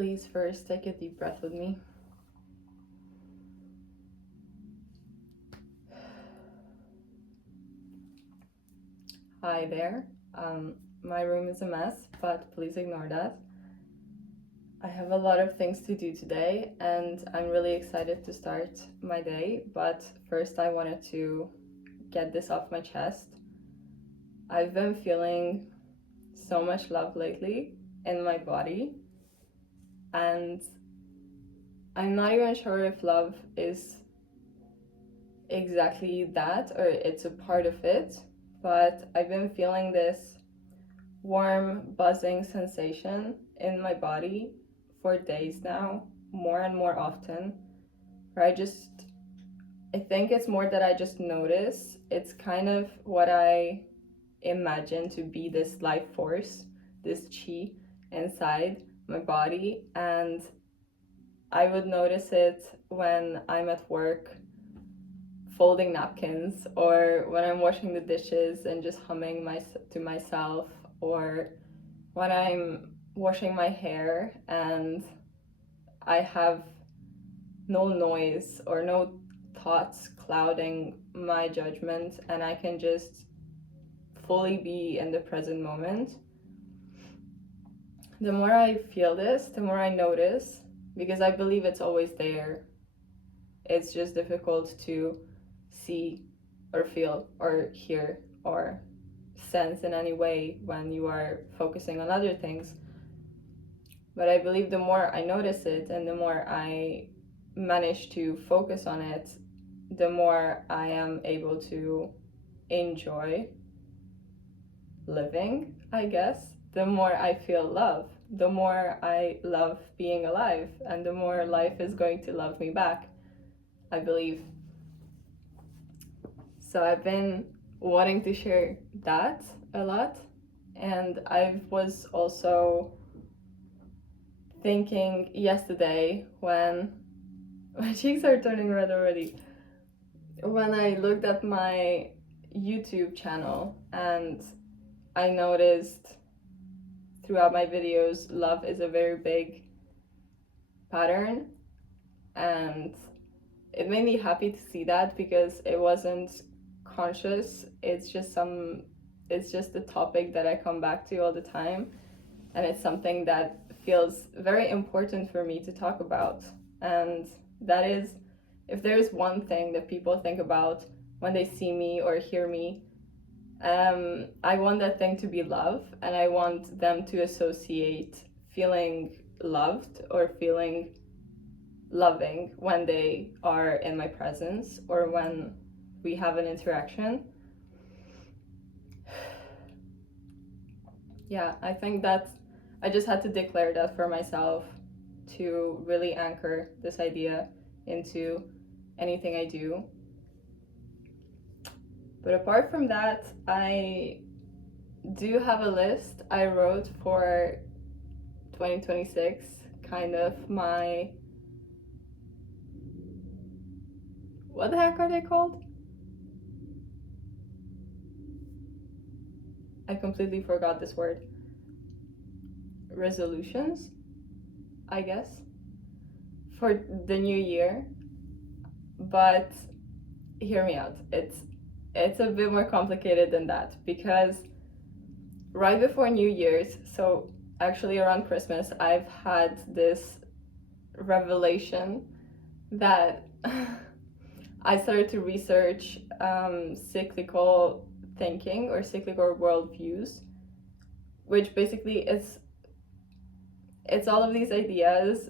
Please first take a deep breath with me. Hi there. My room is a mess, but please ignore that. I have a lot of things to do today, and I'm really excited to start my day, but first I wanted to get this off my chest. I've been feeling so much love lately in my body, and I'm not even sure if love is exactly that or it's a part of it, but I've been feeling this warm, buzzing sensation in my body for days now, more and more often. Where I think it's more that I just notice. It's kind of what I imagine to be this life force, this chi inside my body, and I would notice it when I'm at work folding napkins, or when I'm washing the dishes and just humming to myself, or when I'm washing my hair and I have no noise or no thoughts clouding my judgment, and I can just fully be in the present moment. The more I feel this, the more I notice, because I believe it's always there. It's just difficult to see or feel or hear or sense in any way when you are focusing on other things. But I believe the more I notice it and the more I manage to focus on it, the more I am able to enjoy living, I guess. The more I feel love, the more I love being alive, and the more life is going to love me back, I believe. So I've been wanting to share that a lot, and I was also thinking yesterday when my cheeks are turning red already, when I looked at my YouTube channel and I noticed throughout my videos love is a very big pattern, and it made me happy to see that because it wasn't conscious. It's just a topic that I come back to all the time, and it's something that feels very important for me to talk about. And that is, if there's one thing that people think about when they see me or hear me, I want that thing to be love, and I want them to associate feeling loved or feeling loving when they are in my presence or when we have an interaction. Yeah, I think that I just had to declare that for myself to really anchor this idea into anything I do. But apart from that, I do have a list I wrote for 2026, kind of my, what the heck are they called? I completely forgot this word. Resolutions, I guess, for the new year. But hear me out. It's a bit more complicated than that, because right before New Year's, so actually around Christmas, I've had this revelation that I started to research cyclical thinking or cyclical worldviews, which basically it's all of these ideas.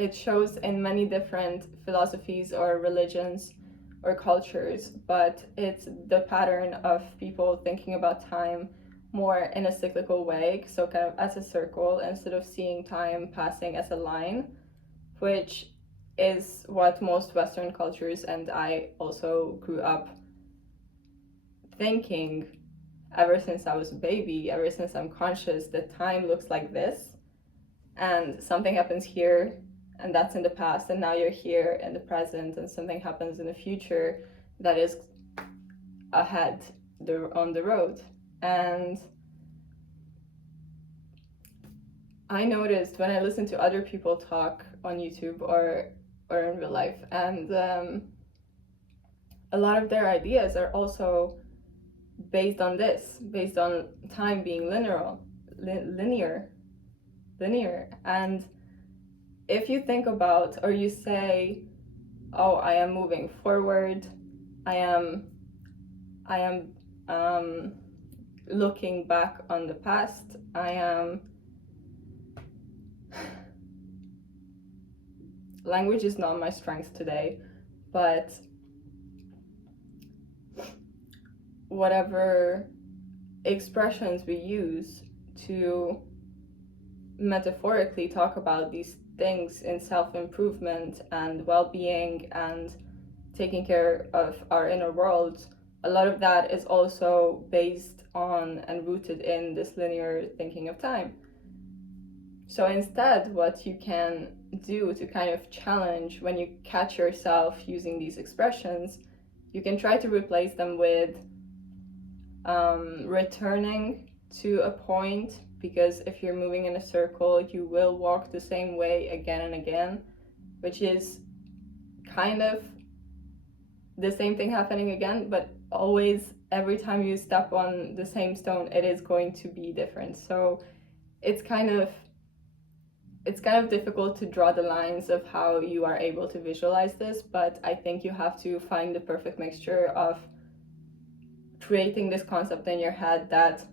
It shows in many different philosophies or religions or cultures, but it's the pattern of people thinking about time more in a cyclical way, so kind of as a circle instead of seeing time passing as a line, which is what most Western cultures, and I also grew up thinking ever since I was a baby, ever since I'm conscious, that time looks like this, and something happens here, and that's in the past, and now you're here in the present, and something happens in the future that is ahead on the road. And I noticed when I listen to other people talk on YouTube or in real life, and a lot of their ideas are also based on this, based on time being linear. And if you think about, or you say, oh, I am moving forward, I am looking back on the past, I am language is not my strength today, but whatever expressions we use to metaphorically talk about these things in self-improvement and well-being and taking care of our inner world, a lot of that is also based on and rooted in this linear thinking of time. So instead, what you can do to kind of challenge when you catch yourself using these expressions, you can try to replace them with returning to a point, because if you're moving in a circle, you will walk the same way again and again, which is kind of the same thing happening again, but always every time you step on the same stone, it is going to be different. So it's kind of difficult to draw the lines of how you are able to visualize this, but I think you have to find the perfect mixture of creating this concept in your head that,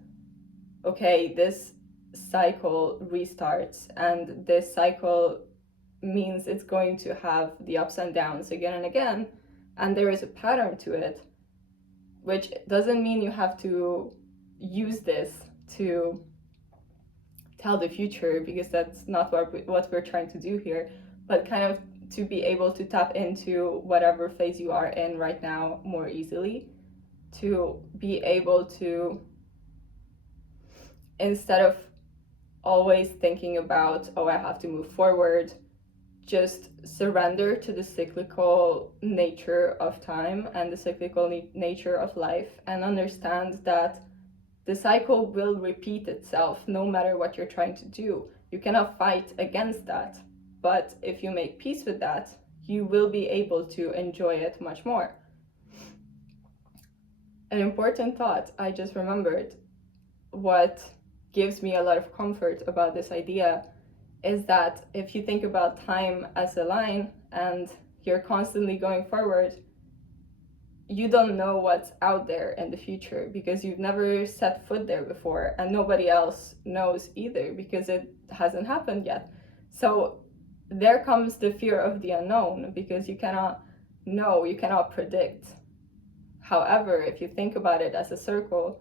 okay, this cycle restarts, and this cycle means it's going to have the ups and downs again and again, and there is a pattern to it, which doesn't mean you have to use this to tell the future, because that's not what we're trying to do here, but kind of to be able to tap into whatever phase you are in right now more easily, to be able to, instead of always thinking about, oh, I have to move forward, just surrender to the cyclical nature of time and the cyclical nature of life, and understand that the cycle will repeat itself no matter what you're trying to do. You cannot fight against that, but if you make peace with that, you will be able to enjoy it much more. An important thought I just remembered, what gives me a lot of comfort about this idea, is that if you think about time as a line and you're constantly going forward, you don't know what's out there in the future, because you've never set foot there before, and nobody else knows either because it hasn't happened yet. So there comes the fear of the unknown, because you cannot know, you cannot predict. However, if you think about it as a circle,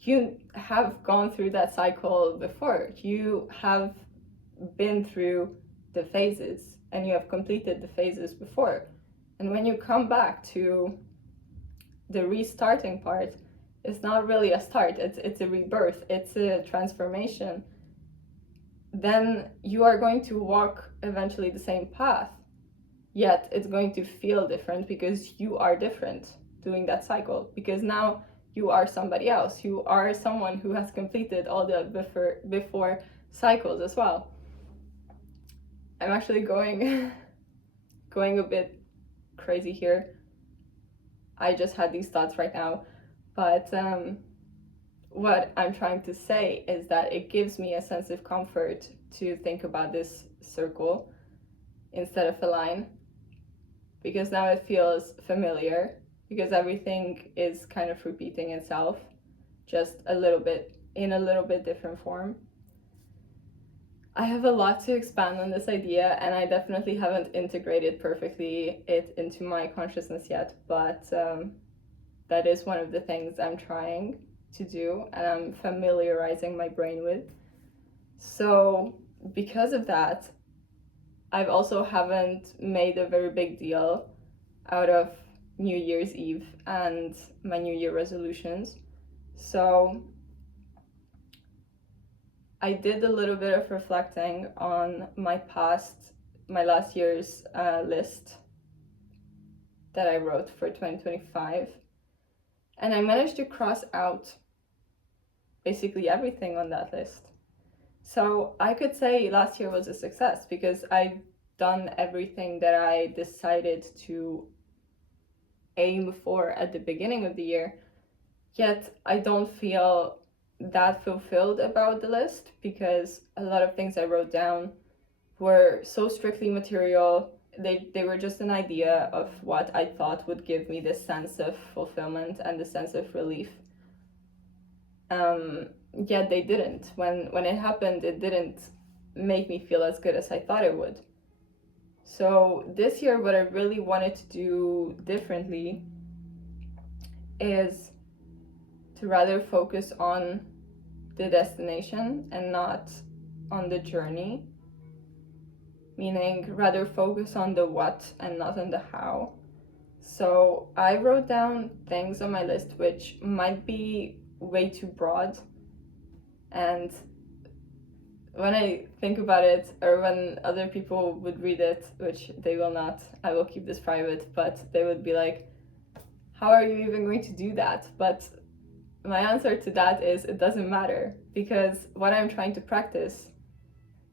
you have gone through that cycle before. You have been through the phases, and you have completed the phases before. And when you come back to the restarting part, it's not really a start, it's a rebirth, it's a transformation. Then you are going to walk eventually the same path, yet it's going to feel different, because you are different doing that cycle, because now you are somebody else. You are someone who has completed all the before cycles as well. I'm actually going a bit crazy here. I just had these thoughts right now, but what I'm trying to say is that it gives me a sense of comfort to think about this circle instead of a line, because now it feels familiar, because everything is kind of repeating itself, just a little bit different form. I have a lot to expand on this idea, and I definitely haven't integrated perfectly it into my consciousness yet, but that is one of the things I'm trying to do, and I'm familiarizing my brain with. So because of that, I've also haven't made a very big deal out of New Year's Eve and my New Year resolutions. So I did a little bit of reflecting on my last year's list that I wrote for 2025, and I managed to cross out basically everything on that list. So I could say last year was a success because I've done everything that I decided to aim for at the beginning of the year. Yet I don't feel that fulfilled about the list because a lot of things I wrote down were so strictly material. They were just an idea of what I thought would give me this sense of fulfillment and the sense of relief. Yet they didn't. When it happened, it didn't make me feel as good as I thought it would. So this year, what I really wanted to do differently is to rather focus on the destination and not on the journey. Meaning, rather focus on the what and not on the how. So I wrote down things on my list which might be way too broad. And when I think about it, or when other people would read it, which they will not, I will keep this private, but they would be like, how are you even going to do that? But my answer to that is it doesn't matter, because what I'm trying to practice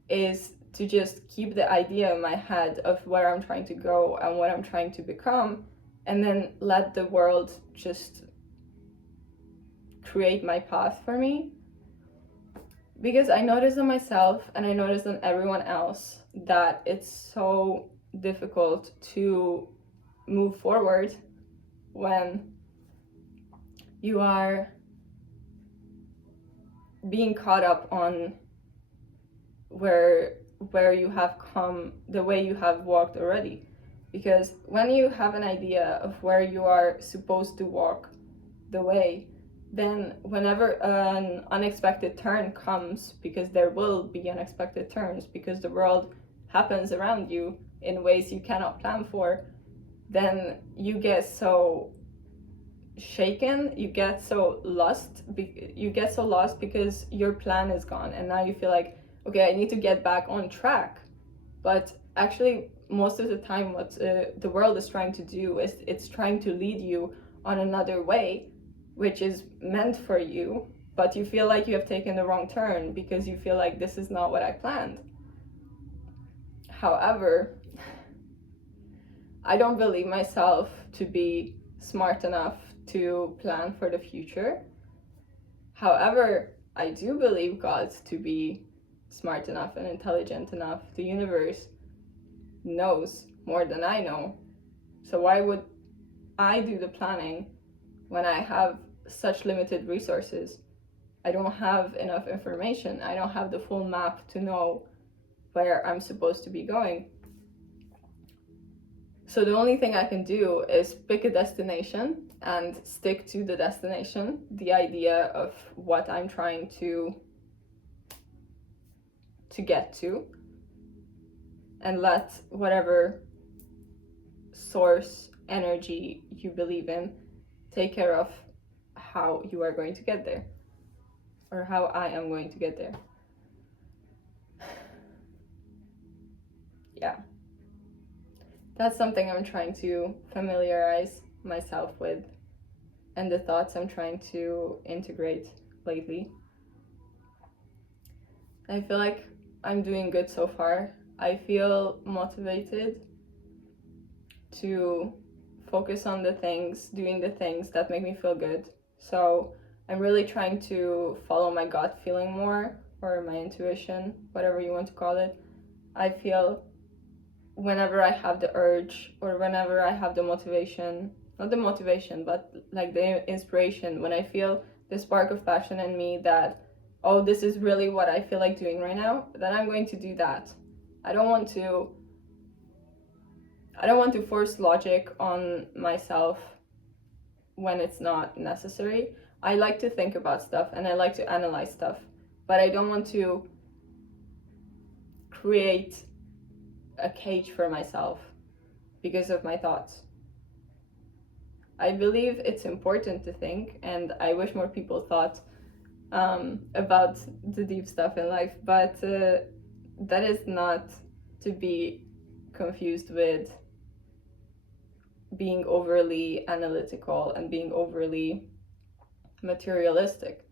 is to just keep the idea in my head of where I'm trying to go and what I'm trying to become, and then let the world just create my path for me. Because I noticed on myself and I noticed on everyone else that it's so difficult to move forward when you are being caught up on where you have come, the way you have walked already. Because when you have an idea of where you are supposed to walk the way, then whenever an unexpected turn comes, because there will be unexpected turns because the world happens around you in ways you cannot plan for, then you get so shaken, you get so lost because your plan is gone, and now you feel like, okay, I need to get back on track. But actually, most of the time, what the world is trying to do is it's trying to lead you on another way, which is meant for you, but you feel like you have taken the wrong turn because you feel like this is not what I planned. However, I don't believe myself to be smart enough to plan for the future. However, I do believe God to be smart enough and intelligent enough. The universe knows more than I know. So why would I do the planning when I have such limited resources? I don't have enough information. I don't have the full map to know where I'm supposed to be going. So the only thing I can do is pick a destination and stick to the destination, the idea of what I'm trying to get to, and let whatever source energy you believe in take care of how you are going to get there, or how I am going to get there. Yeah. That's something I'm trying to familiarize myself with, and the thoughts I'm trying to integrate lately. I feel like I'm doing good so far. I feel motivated to focus on doing the things that make me feel good. So I'm really trying to follow my gut feeling more, or my intuition, whatever you want to call it. I feel whenever I have the urge, or whenever I have the motivation, not the motivation, but like the inspiration, when I feel the spark of passion in me that, oh, this is really what I feel like doing right now, then I'm going to do that. I don't want to force logic on myself when it's not necessary. I like to think about stuff and I like to analyze stuff, but I don't want to create a cage for myself because of my thoughts. I believe it's important to think, and I wish more people thought about the deep stuff in life, but that is not to be confused with being overly analytical and being overly materialistic.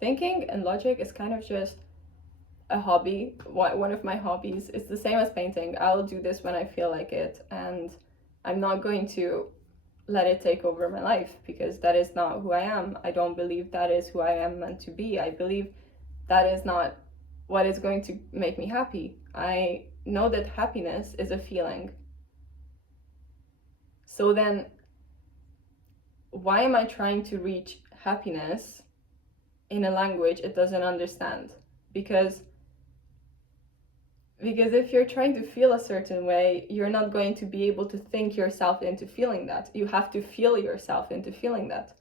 thinking and logic is kind of just a hobby. One of my hobbies is the same as painting. I'll do this when I feel like it, and I'm not going to let it take over my life, because that is not who I am. I don't believe that is who I am meant to be. I believe that is not what is going to make me happy. I know that happiness is a feeling. So then, why am I trying to reach happiness in a language it doesn't understand? Because if you're trying to feel a certain way, you're not going to be able to think yourself into feeling that. You have to feel yourself into feeling that.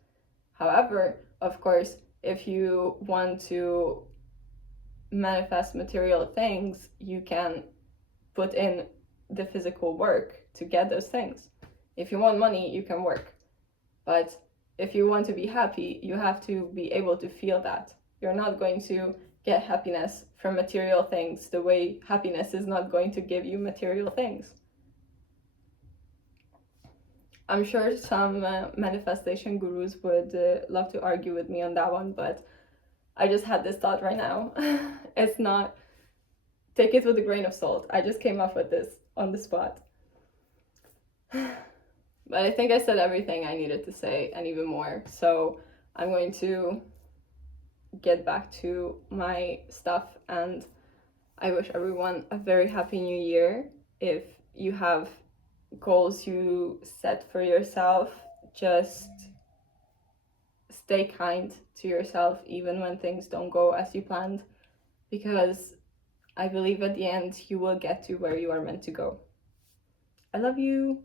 However, of course, if you want to manifest material things, you can put in the physical work to get those things. If you want money, you can work. But if you want to be happy, you have to be able to feel that. You're not going to get happiness from material things the way happiness is not going to give you material things. I'm sure some manifestation gurus would love to argue with me on that one, but I just had this thought right now. It's not, take it with a grain of salt. I just came up with this on the spot. But I think I said everything I needed to say and even more. So I'm going to get back to my stuff, and I wish everyone a very happy new year. If you have goals you set for yourself, just stay kind to yourself even when things don't go as you planned, because I believe at the end you will get to where you are meant to go. I love you.